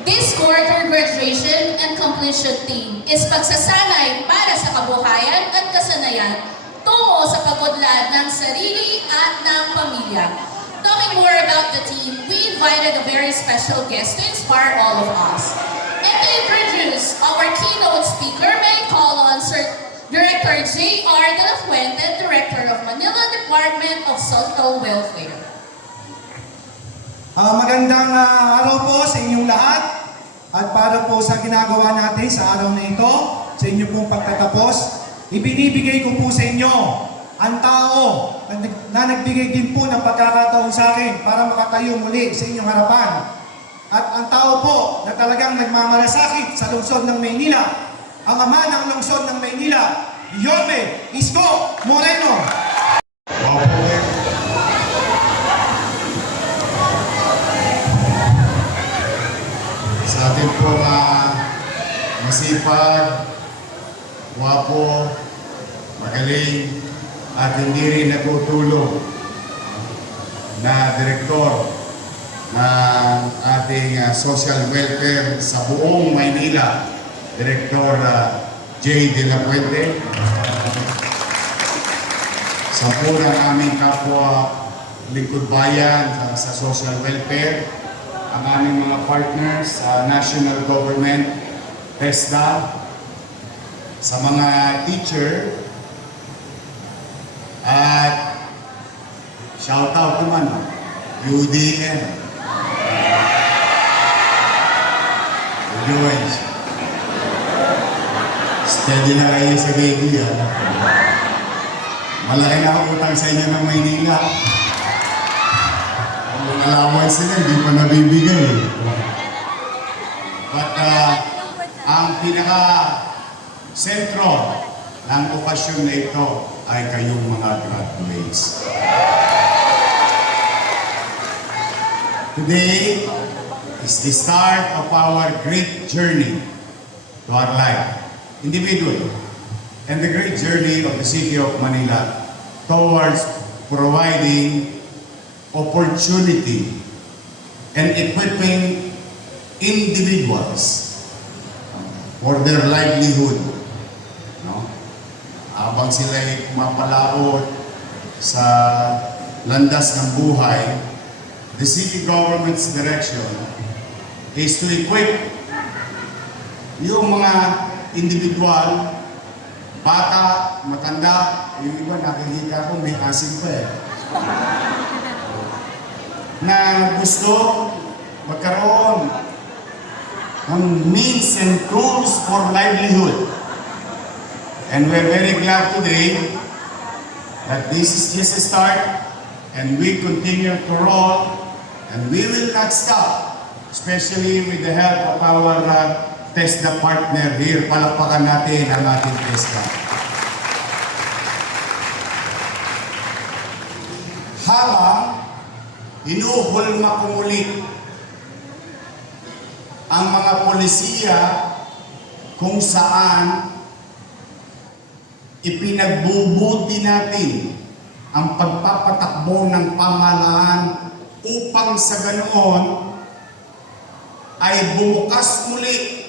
This quarter graduation and completion theme is pagsasanay para sa kabuhayan at kasanayan tungo sa pag-unlad ng sarili at ng pamilya. Talking more about the team, we invited a very special guest to inspire all of us. And to introduce our keynote speaker, may I call on Sir Director J.R. De La Fuente, Director of Manila Department of Social Welfare. Magandang araw po sa inyong lahat at para po sa ginagawa natin sa araw na ito, sa inyong pong pagtatapos, ibinibigay ko po sa inyo ang tao na nagbigay din po ng pagkakataon sa akin para makatayo muli sa inyong harapan. At ang tao po na talagang nagmamalasakit sa lungsod ng Maynila, ang ama ng lungsod ng Maynila, Yorme Isko Moreno. Sa atin po masipag, wapo, magaling, at hindi rin natutulog na direktor ng ating social welfare sa buong Maynila, Director J. De La Fuente. Sa po ng aming kapwa lingkod bayan sa social welfare, ang aming mga partners sa national government, TESDA, sa mga teacher, at shout out naman, UDM. Joyce. Steady na kayo sa baby, ha? Malaki na ang utang sa inyo ng Maynila. Ang allowance sila, hindi pa nabibigay. But ang pinaka-sentro ng okasyon na ito ay kayong mga graduates. Today is the start of our great journey to our life, individually, and the great journey of the city of Manila towards providing opportunity and equipping individuals for their livelihood. No? Habang sila'y pumapalaot sa landas ng buhay, the city government's direction is to equip yung mga individual, bata, matanda, yung iba nakikita ko may asin pa na gusto magkaroon ng means and tools for livelihood. And we're very glad today that this is just a start and we continue to roll and we will not stop, especially with the help of our TESDA partner here. Palakpakan natin ang ating TESDA. Habang inuhulma ko muli ang mga polisiya kung saan ipinagbubuti natin ang pagpapatakbo ng pamahalaan upang sa ganoon ay bumukas muli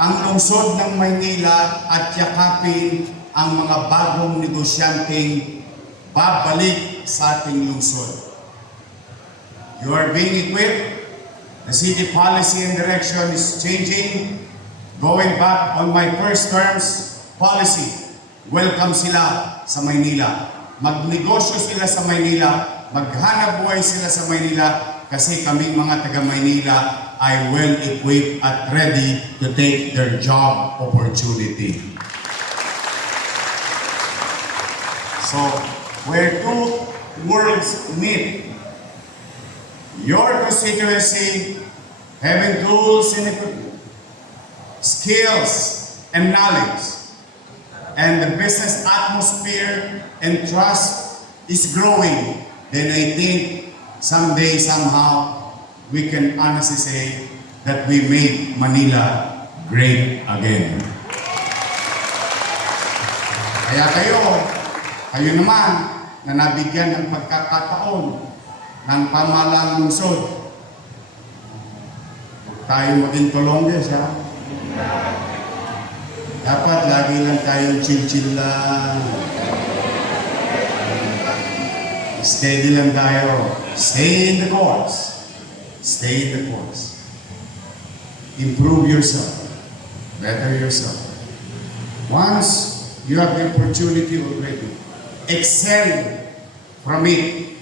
ang lungsod ng Maynila at yakapin ang mga bagong negosyanteng babalik sa ating lungsod. You are being equipped. The city policy and direction is changing. Going back on my first term's policy, welcome sila sa Maynila. Magnegosyo sila sa Maynila, maghanap buhay sila sa Maynila kasi kaming mga taga-Maynila ay well-equipped at ready to take their job opportunity. So, where two worlds meet, your constituency having tools and equipment, skills and knowledge, and the business atmosphere and trust is growing, then I think someday, somehow, we can honestly say that we made Manila great again. Kaya kayo naman na nabigyan ng pagkakataon ng pamahalang lungsod, tayo maging tulongges, ha? Dapat lagi lang tayong chill-chill lang. Steady lang tayo. Stay in the course. Stay in the course. Improve yourself. Better yourself. Once you have the opportunity already, excel from it.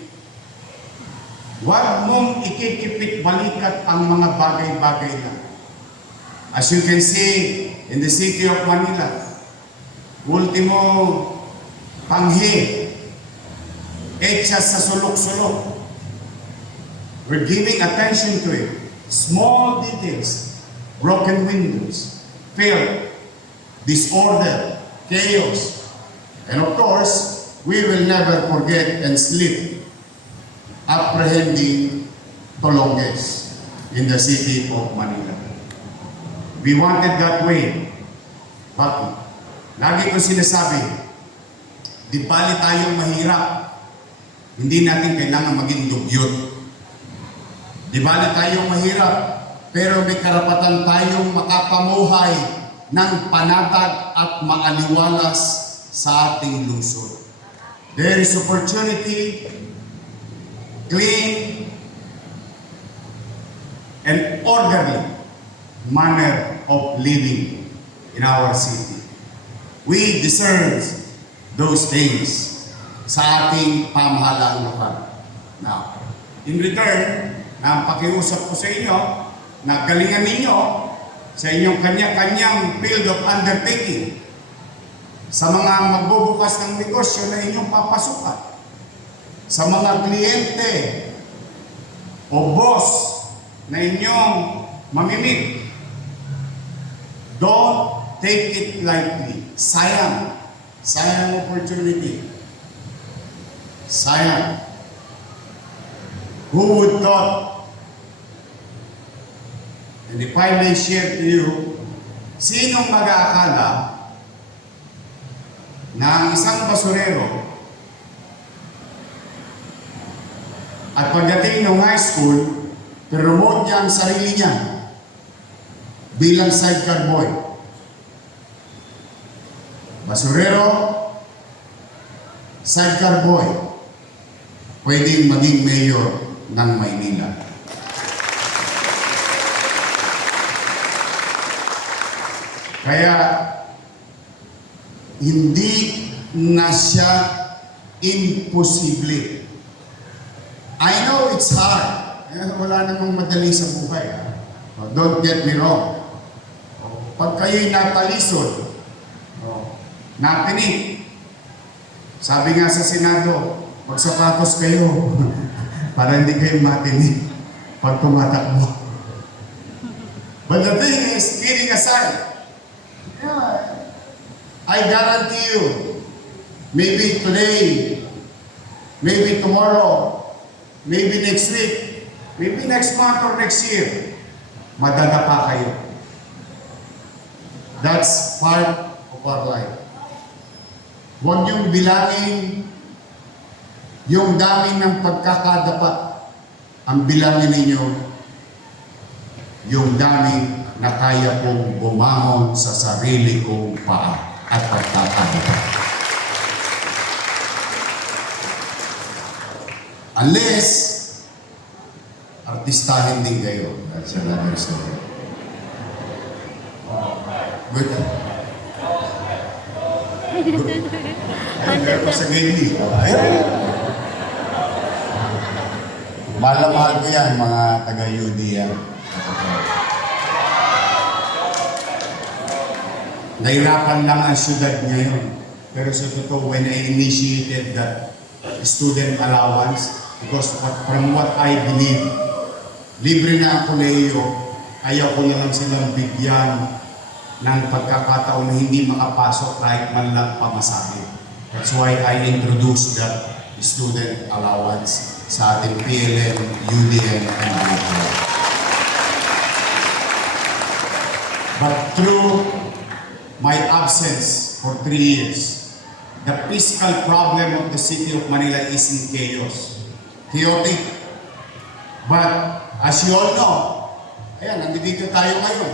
Huwag mong ikikipit balikat ang mga bagay-bagay lang. As you can see in the city of Manila, ultimo panghi, etchas sa sulok-sulok. We're giving attention to it. Small details, broken windows, filth, disorder, chaos. And of course, we will never forget and sleep apprehending Tolonges in the city of Manila. We wanted that way. But lagi ko sinasabi, di bali tayong mahirap, hindi natin kailangan maging dugyot. Di bali tayong mahirap, pero may karapatan tayong makapamuhay ng panatag at maaliwalas sa ating lungsod. There is opportunity, clean, and orderly manner of living in our city. We deserve those things sa ating pamahalaan lokal. Now, in return, na pakiusap ko sa inyo, na galingan ninyo sa inyong kanya-kanyang field of undertaking, sa mga magbubukas ng negosyo na inyong papasukan, sa mga kliyente o boss na inyong mamimit. Don't take it lightly. Sayang. Sayang opportunity. Sayang. Who would thought? And if I may share to you, sinong mag-aakala na ang isang basurero at pagdating ng high school, promote niya ang sarili niya bilang sidecar boy. Basurero, sidecar boy, pwedeng maging mayor ng Maynila. Kaya, hindi na siya imposible. I know it's hard. Wala namang madali sa buhay. Don't get me wrong. Pag kayo'y natalisod, napinik, sabi nga sa Senado, magsapatos kayo para hindi kayo matinik pag tumatakbo. But the thing is, kidding aside, I guarantee you, maybe today, maybe tomorrow, maybe next week, maybe next month or next year, madadapa kayo. That's part of our life. Huwag niyong bilangin yung dami ng pagkakadapa. Ang bilangin ninyo, yung dami na kaya kong bumangon sa sarili kong paa at pagkakadapa. Unless, artistahin din kayo. That's another story. Good. Pero sa gili. Mahal ko yan, mga taga-UD yan. Nahirapan lang ang syudad ngayon. Pero sa totoo, when I initiated that student allowance, because from what I believe, libre na ang kolehiyo, ayaw ko na lang silang bigyan ng pagkakataon na hindi makapasok kahit man lang pamasahe. That's why I introduced that student allowance sa ating PLN, UDN, and BPO. But through my absence for 3 years, the fiscal problem of the city of Manila is in chaos. Chaotic. But as you all know, Ayan, nandito tayo ngayon.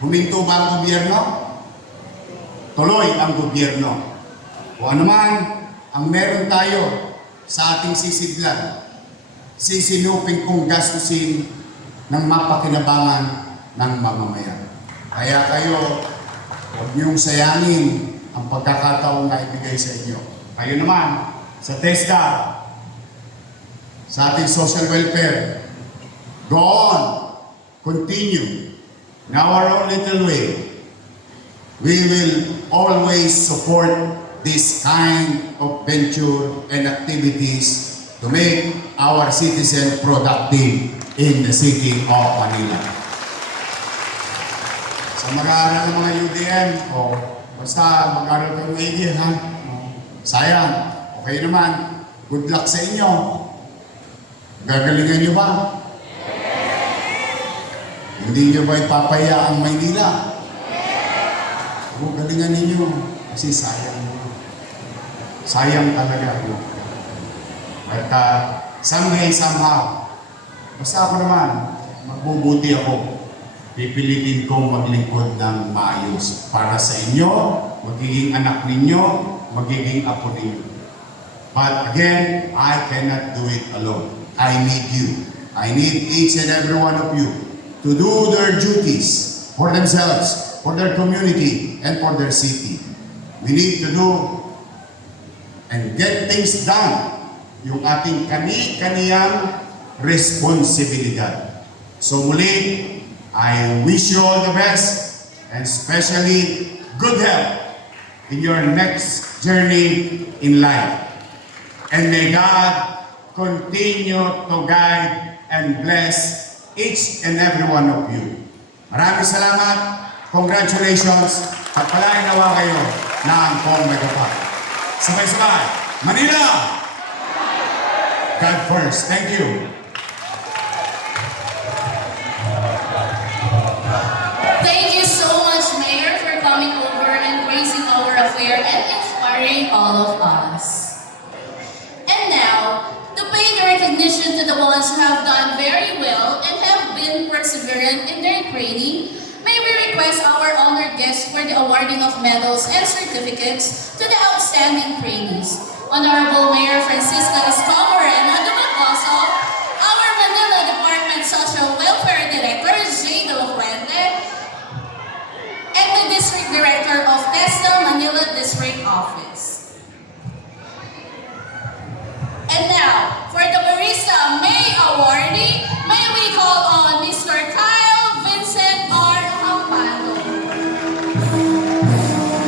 Huminto ba ang gobyerno? Tuloy ang gobyerno. O anuman ang meron tayo sa ating sisidlan, sisinupin kong gastusin ng mapakinabangan ng mamamayan. Kaya kayo, huwag niyong sayangin ang pagkakataong na ibigay sa inyo. Kayo naman, sa TESDA, sa ating social welfare, go on, continue. In our own little way, we will always support this kind of venture and activities to make our citizen productive in the city of Manila. Sa mag-aaral ng mga UDM, basta mag-aaral kayo ng ADM, ha? Sayang, okay naman. Good luck sa inyo. Gagalingan nyo ba? Hindi nyo ba ipapaya ang Maynila? Galingan ninyo. Kasi sayang. Sayang talaga. At someday, somehow, basta ako naman, magbubuti ako. Pipilitin kong maglingkod ng maayos para sa inyo, magiging anak ninyo, magiging apo ninyo. But again, I cannot do it alone. I need you. I need each and every one of you to do their duties for themselves, for their community, and for their city. We need to do and get things done yung ating kani-kaniyang responsibilidad. So muli, I wish you all the best and especially good health in your next journey in life. And may God continue to guide and bless each and every one of you. Maraming salamat, congratulations, at palain nawa kayo ng Kong Megapac. Sabay-sabay, Manila! God first. Thank you. Thank you so much, Mayor, for coming over and raising our affair and inspiring all of us. And now, to pay the recognition to the ones who have done very well and have been perseverant in their training, may we request our honored guests for the awarding of medals and certificates to the outstanding trainees. Honorable Mayor Francisca Escobarena Dumagoso, our Manila Department Social Welfare Director Jay De La Fuente, and the District Director of TESDA Manila District Office. And now, for the Barista May awardee, may we call on Mr. Kyle Vincent R. Ampano.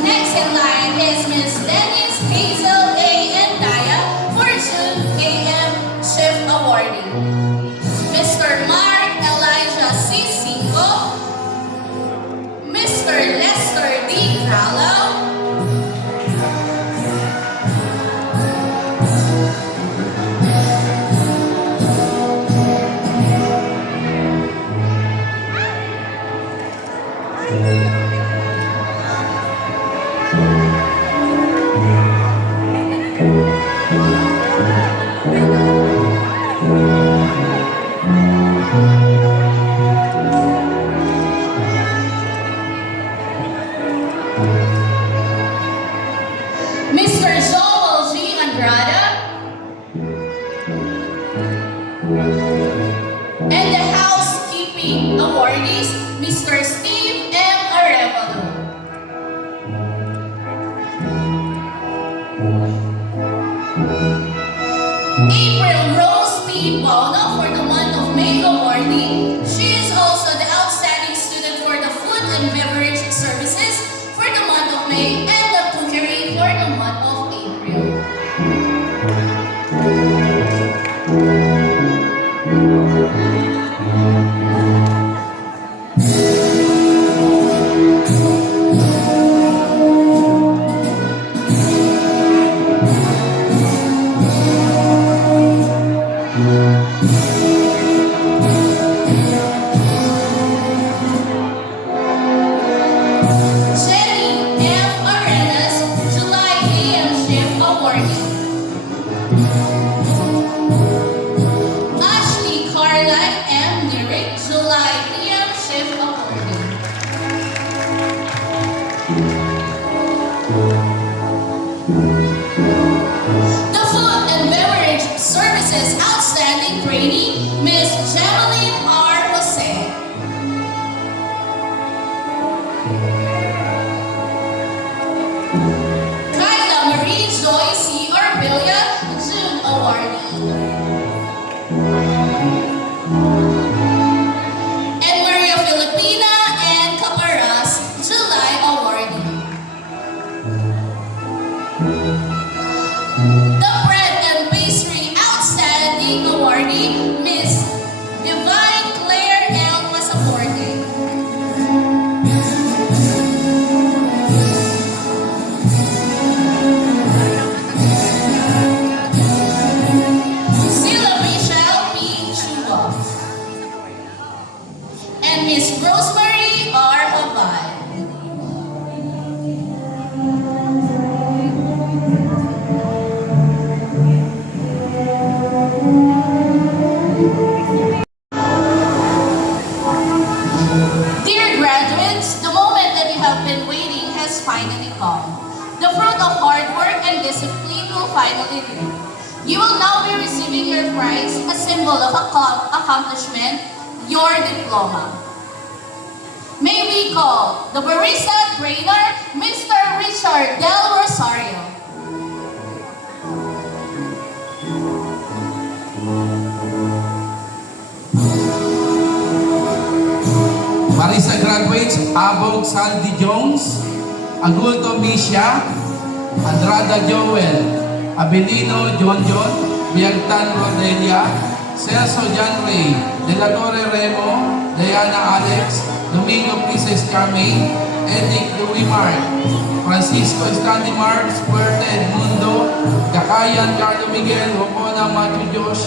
Next in line is Ms. Dennis Hazel A. Endaya for June AM Shift Awardee. Mr. Mark Elijah C. Cinco, Mr. Lester D. Crowlow, Mr. Joel G. Andrada, and the housekeeping awardees, Mr. Steve M. Arevalo. April Rose P. Bono for the month of May awardee. She is also the outstanding student for the food and beverage services for the month of May and the cookery for the month of April. and Miss Rosemary R. Habal. Dear graduates, the moment that you have been waiting has finally come. The fruit of hard work and discipline will finally reap. You will now be receiving your prize, a symbol of accomplishment, your diploma. May we call the barista trainer, Mr. Richard Del Rosario. Marisa graduates, Abog Sandy Jones, Agulto Misha, Andrada Joel, Abilino John, Biagtan Rodelia, Celso John Ray, De La Torre Remo, Diana Alex, Domingo Princess Carmen, Edic Louis Mark, Francisco Stanley Mark, Puerte Edmundo, Kakayan Carlo Miguel, Hopona Matthew Josh,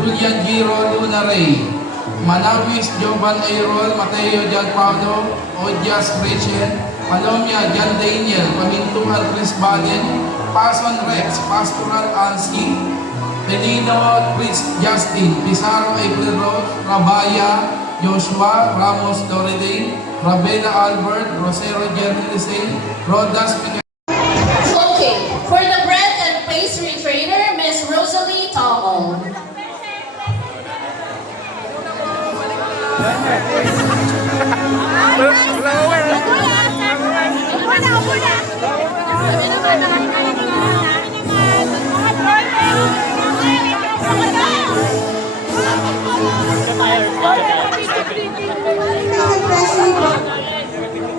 Julian Giro Luna Ray, Manawis Jovan Ayrol, Mateo Jan Paulo, Odias Rachel, Palomia Jan Daniel, Pamintuan Chris Baden, Pason Rex, Pastoral Ansi, Pelino Chris Justin, Pizarro April Rose, Rabaya, Joshua, Ramos Doride, Rabena Albert, Rosero Jerry Lisey, Rodas Miguel. Okay, for the bread and pastry trainer, Miss Rosalie Tomo.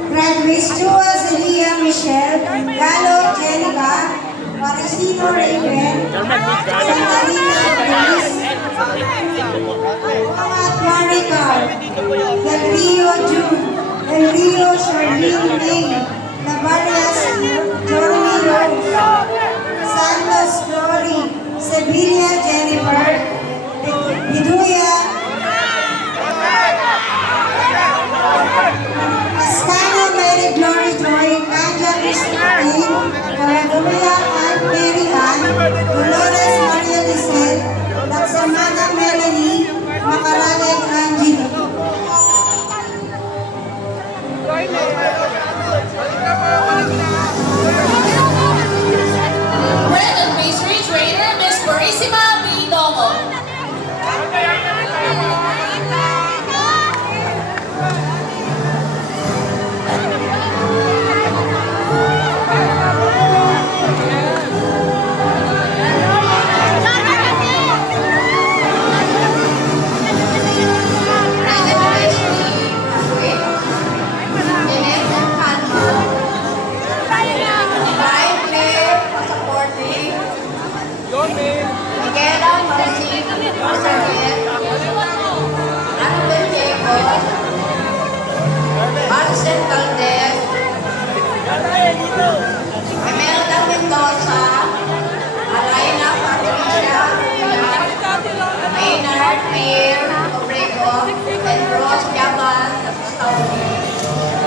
Graduates Joa Zelia Michelle, Gallo Jenica, Parisino Raven, Santalina Denise, Mari Carl, Del Rio June, Del Rio Charlene May, Navarias Jormy Rose, Santos Glory, Sevilla Jennifer, Biduya Ascano Mary Glory Joy, Kanja Christine, Caraduya Ann Mary Ann, Dolores Maria Lisette, Laksamana Melanie, Makaragay Angeli. Bread and pastry trainer, Miss Marissima B. Domo. Alcen Valdez, Imelda Mendoza, Alaina Patricia, Maynard Pierre Obrego, and Rose Yaban.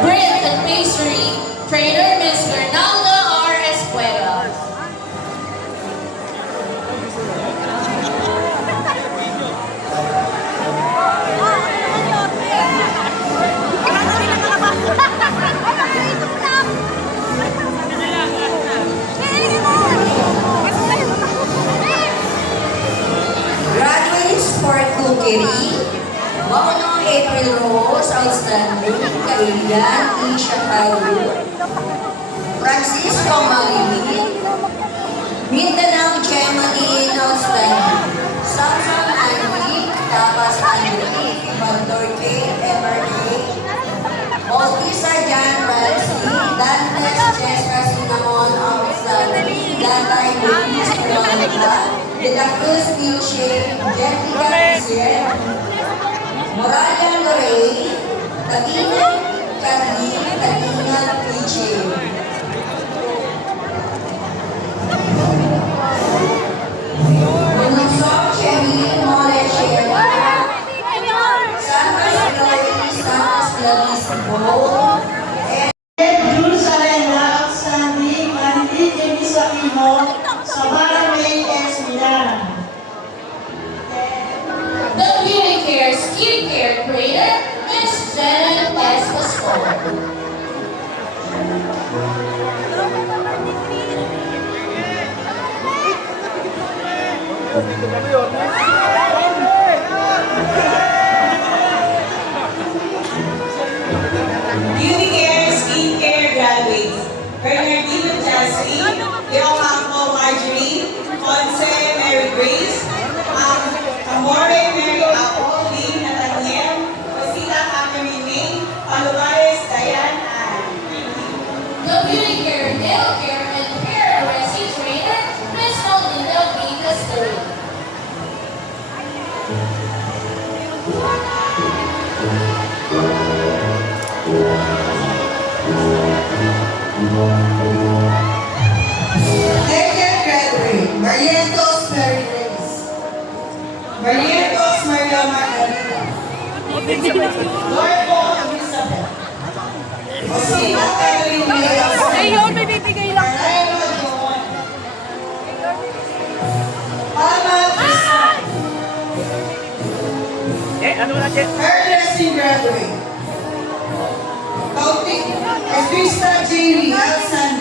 Bread and pastry trainer, Miss Bernalda R. Escuela. Graduates for cookery, Maunong April Rose, outstanding, Kailian, Isha Kalu, Francisco Marilyn, Mindanao Gemini, outstanding, Samson Andy, Tapas Andy, Mandor K, Emer K, Bautista Jan Ramsey, Dantes Jessica Cinnamon, outstanding, Latay Luis Veronica, De La Cruz Nietzsche, Jessica Giselle, Moralia Lorraine, Katina Carly, Katina Nietzsche. Bunusok Cherry, Mole Cherry, Santos Glory, Santos Beauty Care Skincare graduates, Bernardino Jasri, Leocampo Marjorie, Ponce Mary Grace, Amore Mary Apple, Lee Nathaniel, Rosita Catherine May, Palomares Diane Ann. The beauty care, nail care, and hair dressing trainer, Miss Melinda B. Castillo. Haircare graduate, Marientos Mary Grace, Marientos Maria Margarita, Lord Paul Elizabeth, Osina Catherine Villas, Ayun, may bibigay lang. Marlena Joan, Alma Tristan, hairdressing graduate, Kautik, Krista J. Alexander,